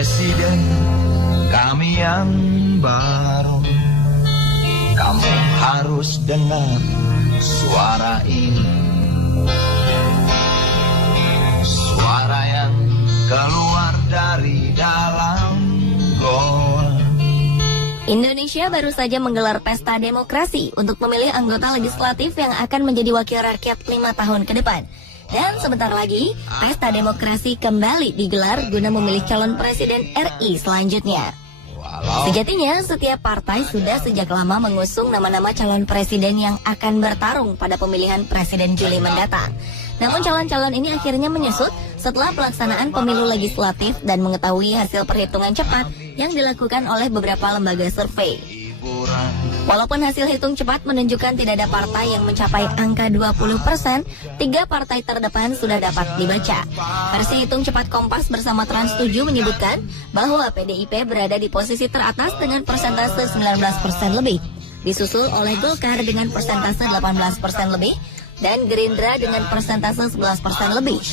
presiden kami yang baru. Kamu harus dengar suara ini, suara yang keluar dari dalam goa. Indonesia baru saja menggelar pesta demokrasi untuk memilih anggota legislatif yang akan menjadi wakil rakyat 5 tahun ke depan. Dan sebentar lagi, pesta demokrasi kembali digelar guna memilih calon presiden RI selanjutnya. Sejatinya, setiap partai sudah sejak lama mengusung nama-nama calon presiden yang akan bertarung pada pemilihan presiden Juli mendatang. Namun calon-calon ini akhirnya menyusut setelah pelaksanaan pemilu legislatif dan mengetahui hasil perhitungan cepat yang dilakukan oleh beberapa lembaga survei. Walaupun hasil hitung cepat menunjukkan tidak ada partai yang mencapai angka 20%, 3 partai terdepan sudah dapat dibaca. Versi hitung cepat Kompas bersama Trans7 menyebutkan bahwa PDIP berada di posisi teratas dengan persentase 19% lebih, disusul oleh Golkar dengan persentase 18% lebih, dan Gerindra dengan persentase 11% lebih.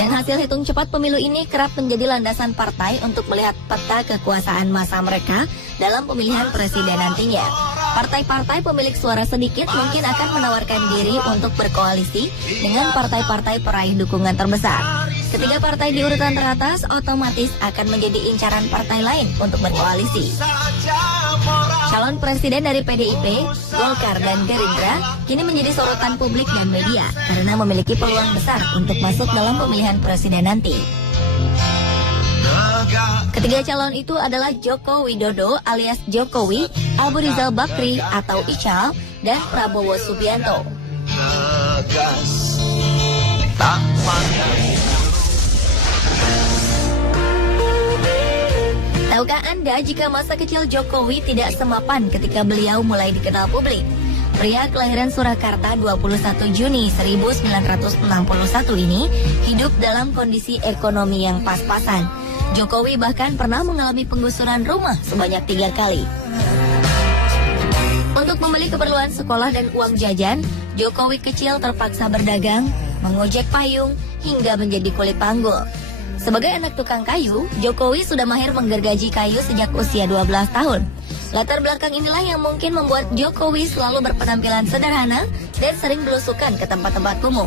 Dan hasil hitung cepat pemilu ini kerap menjadi landasan partai untuk melihat peta kekuasaan masa mereka dalam pemilihan presiden nantinya. Partai-partai pemilik suara sedikit mungkin akan menawarkan diri untuk berkoalisi dengan partai-partai peraih dukungan terbesar. Ketiga partai di urutan teratas otomatis akan menjadi incaran partai lain untuk berkoalisi. Calon presiden dari PDIP, Golkar, dan Gerindra kini menjadi sorotan publik dan media karena memiliki peluang besar untuk masuk dalam pemilihan presiden nanti. Ketiga calon itu adalah Joko Widodo alias Jokowi, Abu Rizal Bakri atau Ical, dan Prabowo Subianto. Tahukah Anda jika masa kecil Jokowi tidak semapan ketika beliau mulai dikenal publik? Pria kelahiran Surakarta 21 Juni 1961 ini hidup dalam kondisi ekonomi yang pas-pasan. Jokowi bahkan pernah mengalami penggusuran rumah sebanyak 3 kali. Untuk membeli keperluan sekolah dan uang jajan, Jokowi kecil terpaksa berdagang, mengojek payung, hingga menjadi kulit panggul. Sebagai anak tukang kayu, Jokowi sudah mahir menggergaji kayu sejak usia 12 tahun. Latar belakang inilah yang mungkin membuat Jokowi selalu berpenampilan sederhana dan sering belusukan ke tempat-tempat kumuh.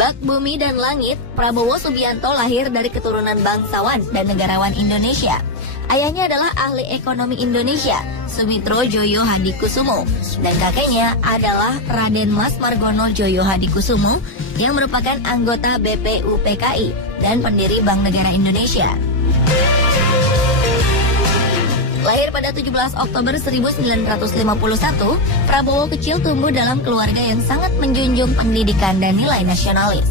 Bak bumi dan langit, Prabowo Subianto lahir dari keturunan bangsawan dan negarawan Indonesia. Ayahnya adalah ahli ekonomi Indonesia, Sumitro Joyo Hadikusumo, dan kakeknya adalah Raden Mas Margono Joyo Hadikusumo yang merupakan anggota BPUPKI dan pendiri Bank Negara Indonesia. Lahir pada 17 Oktober 1951, Prabowo kecil tumbuh dalam keluarga yang sangat menjunjung pendidikan dan nilai nasionalis.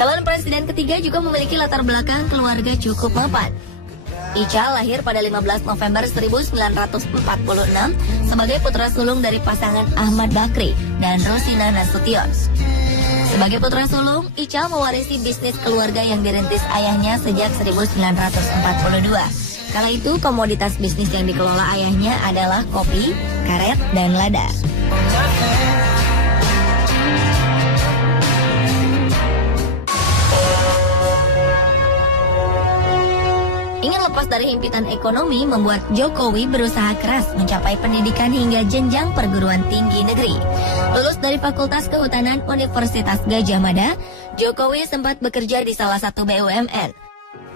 Calon presiden ketiga juga memiliki latar belakang keluarga cukup mapan. Ical lahir pada 15 November 1946 sebagai putra sulung dari pasangan Ahmad Bakri dan Rosina Nasution. Sebagai putra sulung, Ical mewarisi bisnis keluarga yang dirintis ayahnya sejak 1942. Kala itu, komoditas bisnis yang dikelola ayahnya adalah kopi, karet, dan lada. Ingin lepas dari himpitan ekonomi membuat Jokowi berusaha keras mencapai pendidikan hingga jenjang perguruan tinggi negeri. Lulus dari Fakultas Kehutanan Universitas Gadjah Mada, Jokowi sempat bekerja di salah satu BUMN.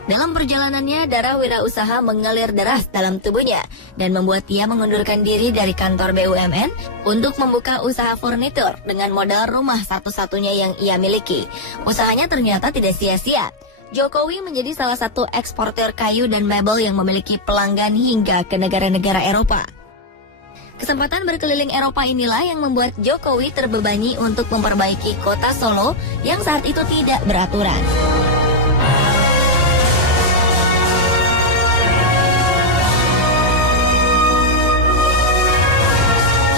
Dalam perjalanannya, darah wirausaha mengalir deras dalam tubuhnya dan membuat ia mengundurkan diri dari kantor BUMN untuk membuka usaha furnitur dengan modal rumah satu-satunya yang ia miliki. Usahanya ternyata tidak sia-sia. Jokowi menjadi salah satu eksportir kayu dan mebel yang memiliki pelanggan hingga ke negara-negara Eropa. Kesempatan berkeliling Eropa inilah yang membuat Jokowi terbebani untuk memperbaiki kota Solo yang saat itu tidak beraturan.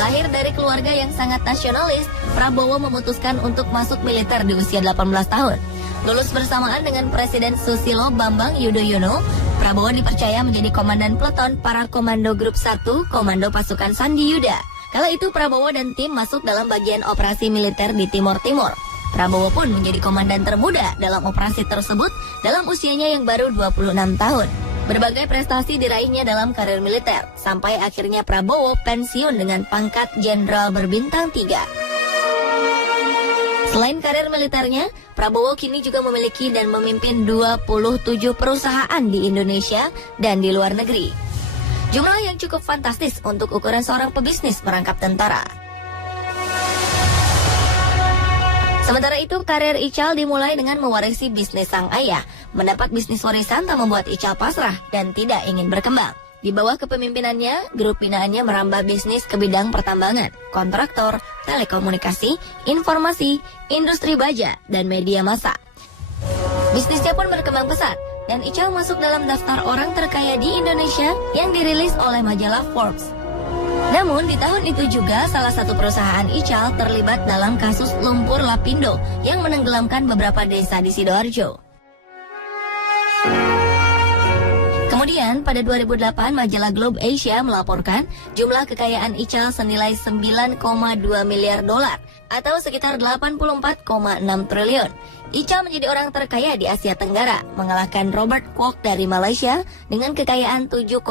Lahir dari keluarga keluarga yang sangat nasionalis, Prabowo memutuskan untuk masuk militer di usia 18 tahun. Lulus bersamaan dengan Presiden Susilo Bambang Yudhoyono, Prabowo dipercaya menjadi komandan peleton para Komando Grup 1 Komando Pasukan Sandi Yuda. Kala itu Prabowo dan tim masuk dalam bagian operasi militer di Timur Timur. Prabowo pun menjadi komandan termuda dalam operasi tersebut dalam usianya yang baru 26 tahun. Berbagai prestasi diraihnya dalam karir militer, sampai akhirnya Prabowo pensiun dengan pangkat jenderal berbintang 3. Selain karir militernya, Prabowo kini juga memiliki dan memimpin 27 perusahaan di Indonesia dan di luar negeri. Jumlah yang cukup fantastis untuk ukuran seorang pebisnis merangkap tentara. Sementara itu, karir Ical dimulai dengan mewarisi bisnis sang ayah. Mendapat bisnis warisan tak membuat Ical pasrah dan tidak ingin berkembang. Di bawah kepemimpinannya, grup binaannya merambah bisnis ke bidang pertambangan, kontraktor, telekomunikasi, informasi, industri baja, dan media massa. Bisnisnya pun berkembang pesat, dan Ical masuk dalam daftar orang terkaya di Indonesia yang dirilis oleh majalah Forbes. Namun di tahun itu juga salah satu perusahaan Ical terlibat dalam kasus lumpur Lapindo yang menenggelamkan beberapa desa di Sidoarjo. Kemudian pada 2008 majalah Globe Asia melaporkan jumlah kekayaan Ical senilai 9,2 miliar dolar atau sekitar 84,6 triliun. Ical menjadi orang terkaya di Asia Tenggara, mengalahkan Robert Kwok dari Malaysia dengan kekayaan 7,8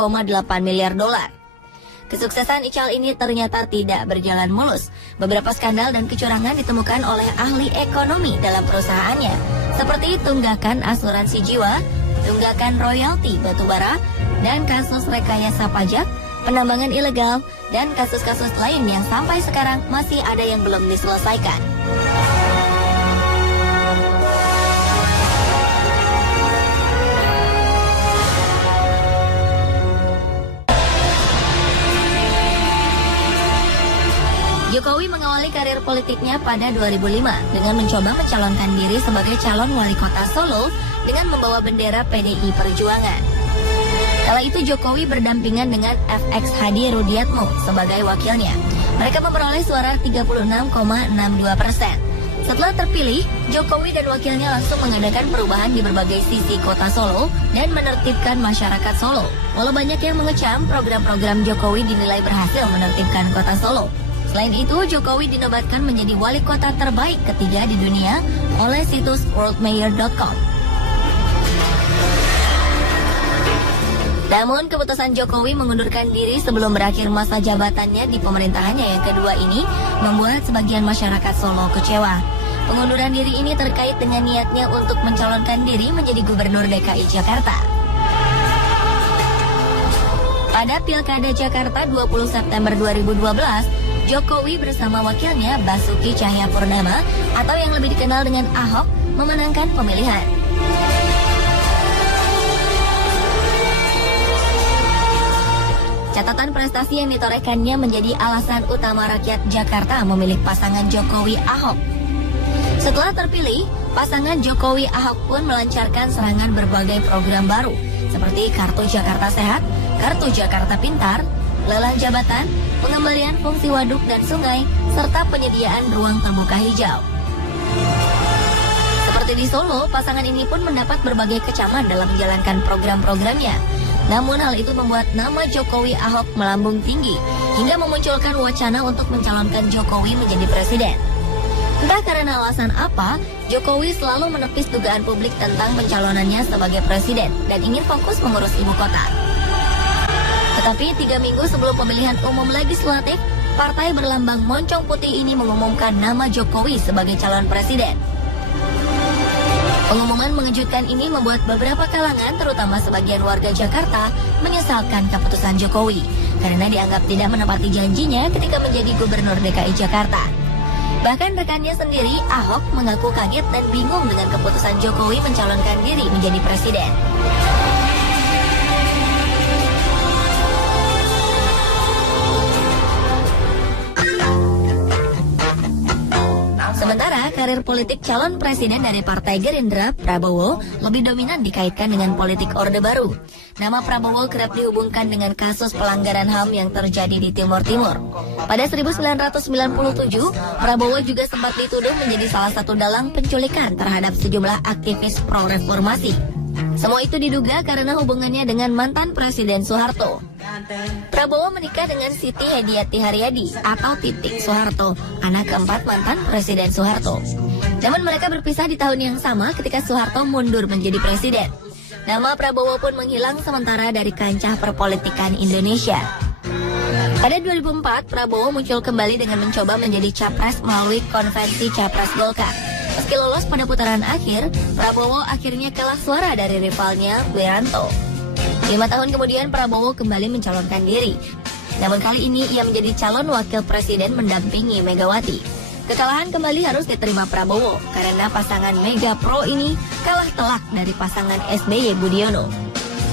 miliar dolar. Kesuksesan Ical ini ternyata tidak berjalan mulus. Beberapa skandal dan kecurangan ditemukan oleh ahli ekonomi dalam perusahaannya, seperti tunggakan asuransi jiwa, tunggakan royalti batubara, dan kasus rekayasa pajak, penambangan ilegal, dan kasus-kasus lain yang sampai sekarang masih ada yang belum diselesaikan. Jokowi mengawali karir politiknya pada 2005 dengan mencoba mencalonkan diri sebagai calon wali kota Solo dengan membawa bendera PDI Perjuangan. Kala itu Jokowi berdampingan dengan FX Hadi Rudiatmo sebagai wakilnya. Mereka memperoleh suara 36,62%. Setelah terpilih, Jokowi dan wakilnya langsung mengadakan perubahan di berbagai sisi kota Solo dan menertibkan masyarakat Solo. Walau banyak yang mengecam, program-program Jokowi dinilai berhasil menertibkan kota Solo. Selain itu, Jokowi dinobatkan menjadi wali kota terbaik ketiga di dunia oleh situs worldmayor.com. Namun, keputusan Jokowi mengundurkan diri sebelum berakhir masa jabatannya di pemerintahannya yang kedua ini membuat sebagian masyarakat Solo kecewa. Pengunduran diri ini terkait dengan niatnya untuk mencalonkan diri menjadi gubernur DKI Jakarta. Pada Pilkada Jakarta 20 September 2012, Jokowi bersama wakilnya Basuki Cahayapurnama atau yang lebih dikenal dengan Ahok memenangkan pemilihan. Catatan prestasi yang ditorehkannya menjadi alasan utama rakyat Jakarta memilih pasangan Jokowi-Ahok. Setelah terpilih, pasangan Jokowi-Ahok pun melancarkan serangan berbagai program baru seperti Kartu Jakarta Sehat, Kartu Jakarta Pintar, lelang jabatan, pengembalian fungsi waduk dan sungai, serta penyediaan ruang terbuka hijau. Seperti di Solo, pasangan ini pun mendapat berbagai kecaman dalam menjalankan program-programnya. Namun hal itu membuat nama Jokowi Ahok melambung tinggi, hingga memunculkan wacana untuk mencalonkan Jokowi menjadi presiden. Entah karena alasan apa, Jokowi selalu menepis dugaan publik tentang pencalonannya sebagai presiden dan ingin fokus mengurus ibu kota. Tetapi 3 minggu sebelum pemilihan umum legislatif, partai berlambang moncong putih ini mengumumkan nama Jokowi sebagai calon presiden. Pengumuman mengejutkan ini membuat beberapa kalangan, terutama sebagian warga Jakarta, menyesalkan keputusan Jokowi karena dianggap tidak menepati janjinya ketika menjadi gubernur DKI Jakarta. Bahkan rekannya sendiri, Ahok, mengaku kaget dan bingung dengan keputusan Jokowi mencalonkan diri menjadi presiden. Sementara karir politik calon presiden dari Partai Gerindra, Prabowo, lebih dominan dikaitkan dengan politik Orde Baru. Nama Prabowo kerap dihubungkan dengan kasus pelanggaran HAM yang terjadi di Timur Timur. Pada 1997, Prabowo juga sempat dituduh menjadi salah satu dalang penculikan terhadap sejumlah aktivis pro-reformasi. Semua itu diduga karena hubungannya dengan mantan Presiden Soeharto. Prabowo menikah dengan Siti Hediati Haryadi atau Titik Soeharto, anak keempat mantan Presiden Soeharto. Namun mereka berpisah di tahun yang sama ketika Soeharto mundur menjadi presiden. Nama Prabowo pun menghilang sementara dari kancah perpolitikan Indonesia. Pada 2004, Prabowo muncul kembali dengan mencoba menjadi capres melalui konvensi Capres Golkar. Meski lolos pada putaran akhir, Prabowo akhirnya kalah suara dari rivalnya, Wiranto. 5 tahun kemudian Prabowo kembali mencalonkan diri. Namun kali ini ia menjadi calon wakil presiden mendampingi Megawati. Kekalahan kembali harus diterima Prabowo karena pasangan Mega Pro ini kalah telak dari pasangan SBY Budiono.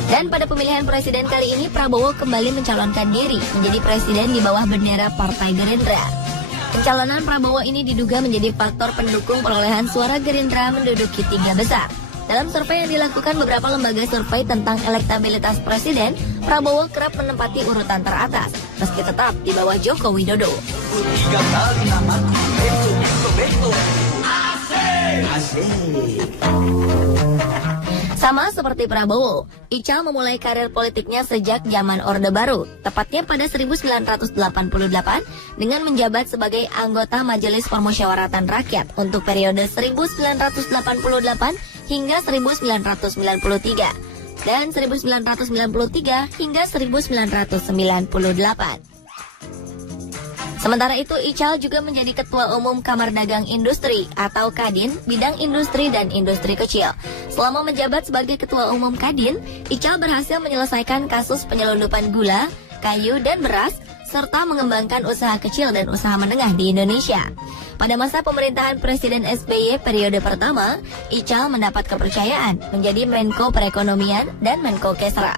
Dan pada pemilihan presiden kali ini Prabowo kembali mencalonkan diri menjadi presiden di bawah bendera Partai Gerindra. Pencalonan Prabowo ini diduga menjadi faktor pendukung perolehan suara Gerindra menduduki 3 besar. Dalam survei yang dilakukan beberapa lembaga survei tentang elektabilitas presiden, Prabowo kerap menempati urutan teratas, meski tetap di bawah Joko Widodo. 3 kali namaku, beto. Asik. Sama seperti Prabowo, Ical memulai karir politiknya sejak zaman Orde Baru, tepatnya pada 1988 dengan menjabat sebagai anggota Majelis Permusyawaratan Rakyat untuk periode 1988 hingga 1993 dan 1993 hingga 1998. Sementara itu, Ical juga menjadi Ketua Umum Kamar Dagang Industri atau Kadin, bidang industri dan industri kecil. Selama menjabat sebagai Ketua Umum Kadin, Ical berhasil menyelesaikan kasus penyelundupan gula, kayu, dan beras, serta mengembangkan usaha kecil dan usaha menengah di Indonesia. Pada masa pemerintahan Presiden SBY periode pertama, Ical mendapat kepercayaan menjadi Menko Perekonomian dan Menko Kesra.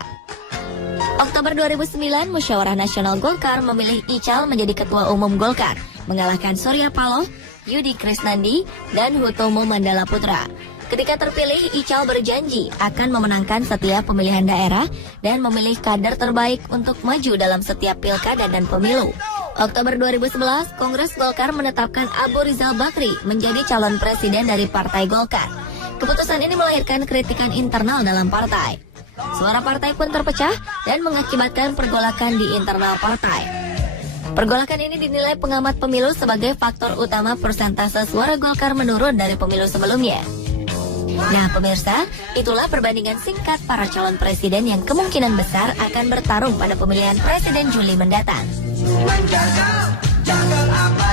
Oktober 2009, Musyawarah Nasional Golkar memilih Ical menjadi Ketua Umum Golkar, mengalahkan Surya Paloh, Yudi Krisnandi, dan Hutomo Mandala Putra. Ketika terpilih, Ical berjanji akan memenangkan setiap pemilihan daerah dan memilih kader terbaik untuk maju dalam setiap pilkada dan pemilu. Oktober 2011, Kongres Golkar menetapkan Abu Rizal Bakri menjadi calon presiden dari Partai Golkar. Keputusan ini melahirkan kritikan internal dalam partai. Suara partai pun terpecah dan mengakibatkan pergolakan di internal partai. Pergolakan ini dinilai pengamat pemilu sebagai faktor utama persentase suara Golkar menurun dari pemilu sebelumnya. Nah pemirsa, itulah perbandingan singkat para calon presiden yang kemungkinan besar akan bertarung pada pemilihan presiden Juli mendatang. Menjaga, jaga apa